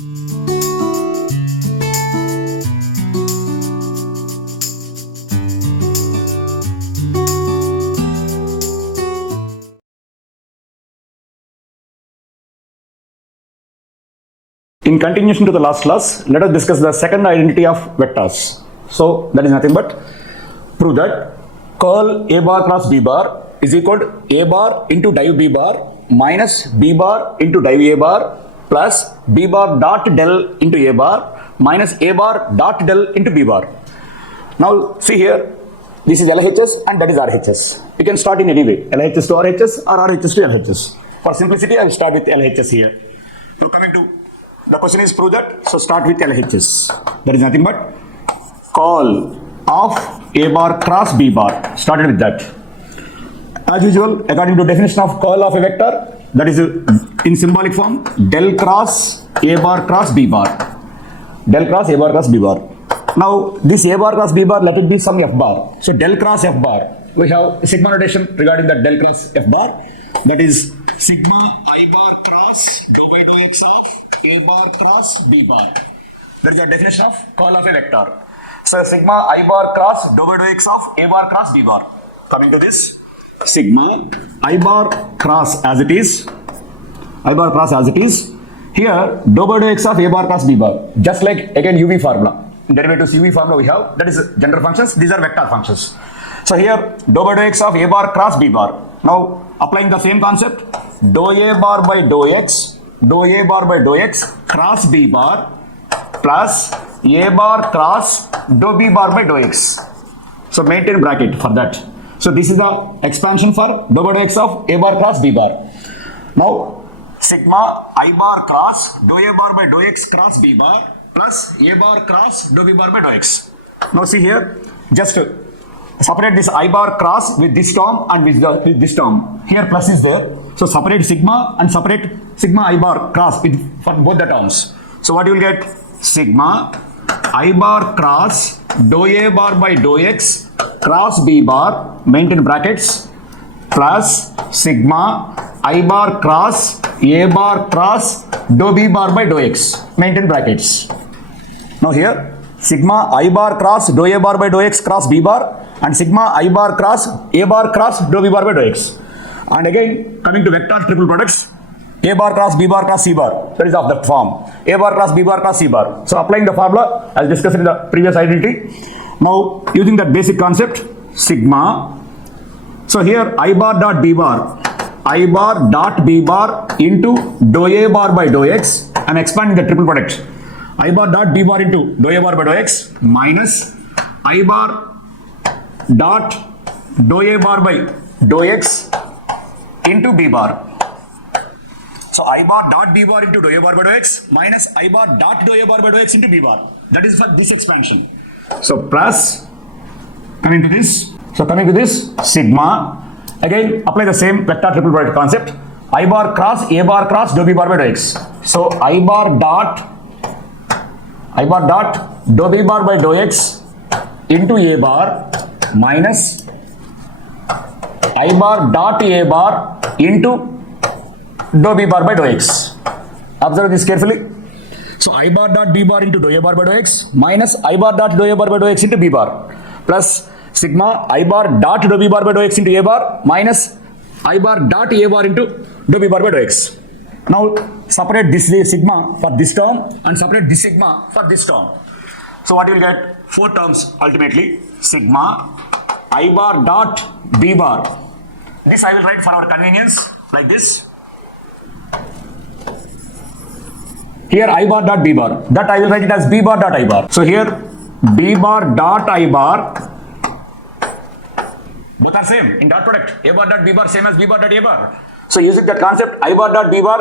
In continuation to the last class, let us discuss the second identity of vectors. So that is nothing but prove that curl A bar cross B bar is equal to A bar into div B bar minus B bar into div A bar plus B bar dot del into A bar minus A bar dot del into B bar. Now see here, this is LHS and that is RHS. You can start in any way, LHS to RHS or RHS to LHS. For simplicity, I will start with LHS here. So coming to the question is prove that, so start with LHS. That is nothing but curl of A bar cross B bar. Started with that. As usual, according to definition of curl of a vector, that is in symbolic form, del cross A bar cross B bar. Del cross A bar cross B bar. Now, this A bar cross B bar, let it be some F bar. So, del cross F bar. We have sigma notation regarding the del cross F bar. That is sigma I bar cross dou by dou x of A bar cross B bar. That is the definition of curl of a vector. So, sigma I bar cross dou by dou x of A bar cross B bar. Coming to this, sigma I bar cross as it is. I bar cross as it is. Here, dou by dou x of A bar cross B bar. Just like again UV formula. Derivatives UV formula we have. That is general functions. These are vector functions. So, here dou by dou x of A bar cross B bar. Now, applying the same concept, dou A bar by dou x cross B bar plus A bar cross dou B bar by dou x. So maintain bracket for that. So this is the expansion for dou by dou x of A bar cross B bar. Now sigma I bar cross dou A bar by dou x cross B bar plus A bar cross dou B bar by dou x. Now see here, just separate this I bar cross with this term and with this term. Here plus is there. So separate sigma and separate sigma I bar cross for both the terms. So what you will get? Sigma I bar cross dou A bar by dou x cross B bar, maintain brackets, plus sigma I bar cross A bar cross dou B bar by dou x, maintain brackets. Now here, sigma I bar cross dou A bar by dou x cross B bar and sigma I bar cross A bar cross dou B bar by dou x. And again, coming to vector triple products, A bar cross B bar cross C bar, that is of that form. A bar cross B bar cross C bar. So applying the formula as discussed in the previous identity. Now using that basic concept, sigma. So here I bar dot B bar into dou A bar by dou x. I am expanding the triple product. I bar dot B bar into dou A bar by dou x minus I bar dot dou A bar by dou x into B bar. So I bar dot B bar into dou A bar by dou x minus I bar dot dou A bar by dou x into B bar. That is for this expansion. So plus, coming to this, sigma, again apply the same vector triple product concept. I bar cross A bar cross dou B bar by dou x. So I bar dot dou B bar by dou x into A bar minus I bar dot A bar into dou B bar by dou x. Observe this carefully. So I bar dot B bar into dou A bar by dou x minus I bar dot dou A bar by dou x into B bar plus sigma I bar dot dou B bar by dou x into A bar minus I bar dot A bar into dou B bar by dou x. Now separate this sigma for this term and separate this sigma for this term. So what you will get? 4 terms ultimately. Sigma I bar dot B bar. This I will write for our convenience like this. Here I bar dot B bar. That I will write it as B bar dot I bar. So here B bar dot I bar, both are same in dot product. A bar dot B bar same as B bar dot A bar. So using that concept, I bar dot B bar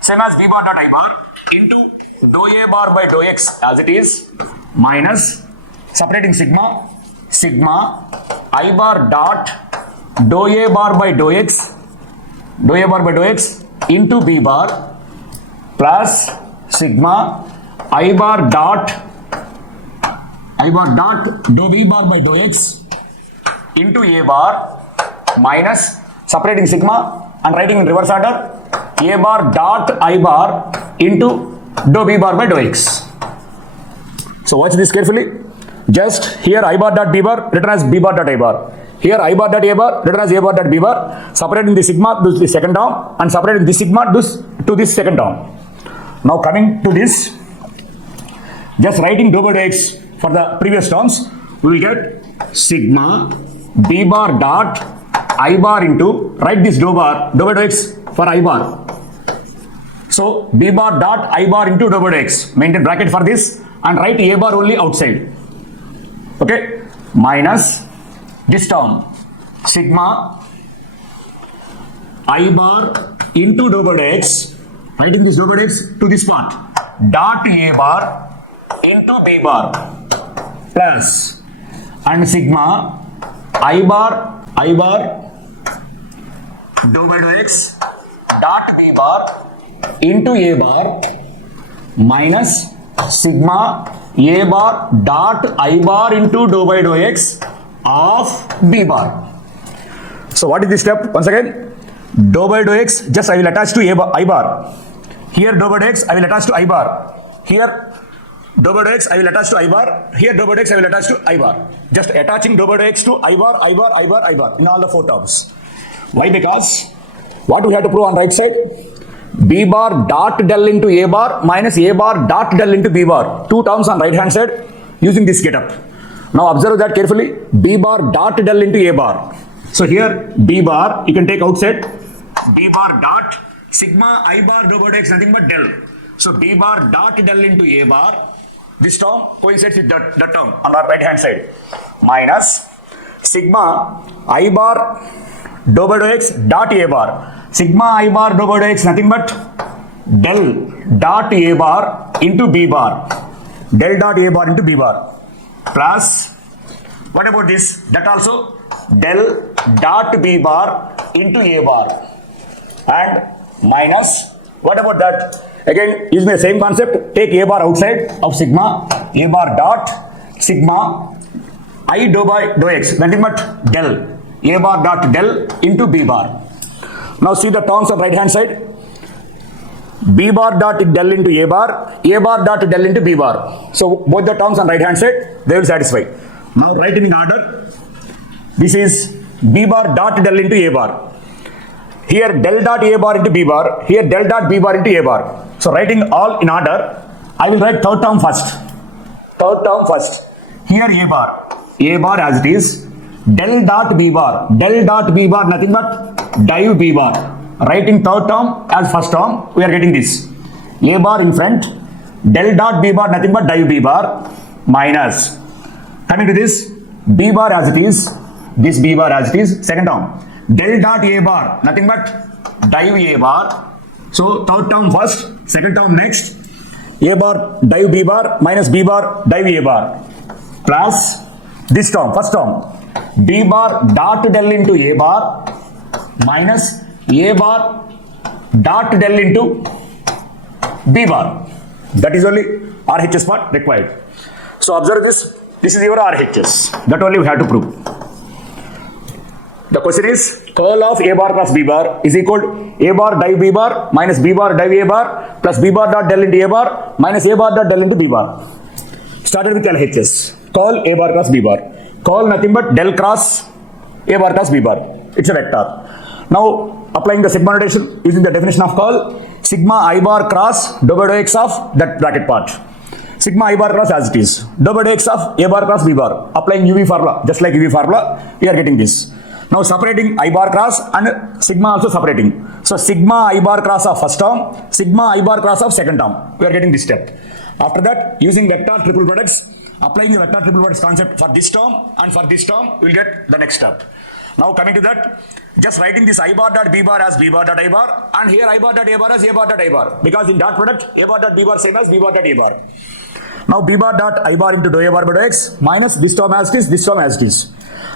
same as B bar dot I bar into dou A bar by dou x as it is minus separating sigma I bar dot dou A bar by dou x into B bar plus sigma I bar dot dou B bar by dou x into A bar minus separating sigma and writing in reverse order A bar dot I bar into dou b bar by dou x. So watch this carefully. Just here I bar dot b bar written as b bar dot a bar. Here I bar dot a bar written as a bar dot b bar. Separating the sigma to the second term and separating the sigma to this second term. Now coming to this, just writing dou by dou x for the previous terms, we will get sigma b bar dot I bar into, write this dou by dou x for I bar. So b bar dot I bar into dou by dou x, maintain bracket for this and write a bar only outside. Okay, minus this term sigma I bar into dou by dou x, writing this dou by dou x to this part, dot a bar into b bar plus and sigma I bar dou by dou x dot b bar into a bar minus sigma a bar dot I bar into dou by dou x of b bar. So what is this step? Once again, dou by dou x just I will attach to I bar. Here dou by dou x I will attach to I bar. Here dou by dou x I will attach to I bar. Here dou by dou x I will attach to I bar. Just attaching dou by dou x to I bar in all the four terms. Why? Because what we have to prove on right side? B bar dot del into A bar minus A bar dot del into B bar. Two terms on right hand side using this getup. Now observe that carefully. B bar dot del into A bar. So here B bar you can take outside. B bar dot sigma I bar dou by dou x nothing but del. So B bar dot del into A bar. This term coincides with that term on our right hand side. Minus sigma I bar dou by dou x dot A bar. Sigma I bar dou by dou x nothing but del dot A bar into B bar. Del dot A bar into B bar. Plus, what about this? That also del dot B bar into A bar. And minus, what about that? Again, using the same concept, take A bar outside of sigma, A bar dot sigma I dou by dou x, nothing but del, A bar dot del into B bar. Now see the terms on right hand side. B bar dot del into A bar dot del into B bar. So both the terms on right hand side, they will satisfy. Now write in order. This is B bar dot del into A bar. Here del dot A bar into B bar. Here del dot B bar into A bar. So writing all in order, I will write third term first. Third term first. Here A bar as it is. Del dot B bar nothing but div B bar. Writing third term as first term, we are getting this. A bar in front, del dot B bar nothing but div B bar minus. Coming to this, B bar as it is, this B bar as it is, second term. Del dot A bar nothing but div A bar. So third term first, second term next. A bar div B bar minus B bar div A bar plus this term, first term. B bar dot del into A bar minus A bar dot del into B bar. That is only RHS part required. So observe this. This is your RHS. That only we have to prove. The question is curl of A bar plus B bar is equal to A bar div B bar minus B bar div A bar plus B bar dot del into A bar minus A bar dot del into B bar. Started with LHS. Curl A bar plus B bar. Curl nothing but del cross A bar plus B bar. It's a vector. Now applying the sigma notation using the definition of curl, sigma I bar cross dou by dou x of that bracket part. Sigma I bar cross as it is. Dou by dou x of A bar cross B bar. Applying UV formula, just like UV formula, we are getting this. Now separating I bar cross and sigma also separating. So sigma I bar cross of first term, sigma I bar cross of second term. We are getting this step. After that, using vector triple products, applying the vector triple products concept for this term and for this term, we will get the next step. Now coming to that, just writing this I bar dot B bar as B bar dot I bar and here I bar dot A bar as A bar dot I bar, because in dot product A bar dot B bar same as B bar dot A bar. Now B bar dot I bar into dou A bar by dou x minus this term as it is, this term as it is.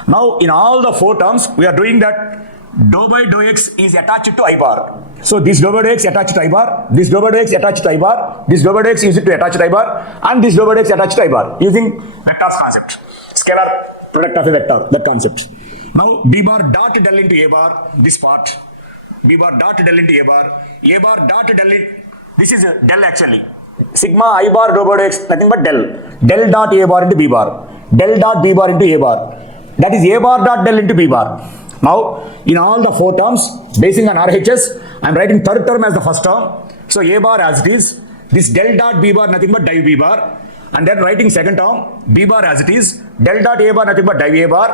Now in all the four terms we are doing that dou by dou x is attached to I bar. So this dou by dou x attached to I bar, this dou by dou x attached to I bar, this dou by dou x used to attach to I bar and this dou by dou x attached to I bar using vectors concept, scalar product of a vector, that concept. Now B bar dot del into A bar, this part, B bar dot del into A bar dot del in, this is a del actually, Sigma I bar rho bar x nothing but del. Del dot A bar into B bar. Del dot B bar into A bar. That is A bar dot del into B bar. Now, in all the four terms, basing on RHS, I am writing third term as the first term. So A bar as it is. This del dot B bar nothing but div B bar. And then writing second term, B bar as it is. Del dot A bar nothing but div A bar.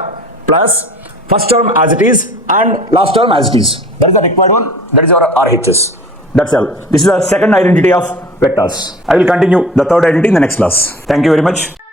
Plus first term as it is and last term as it is. That is the required one. That is our RHS. That's all. This is the second identity of vectors. I will continue the third identity in the next class. Thank you very much.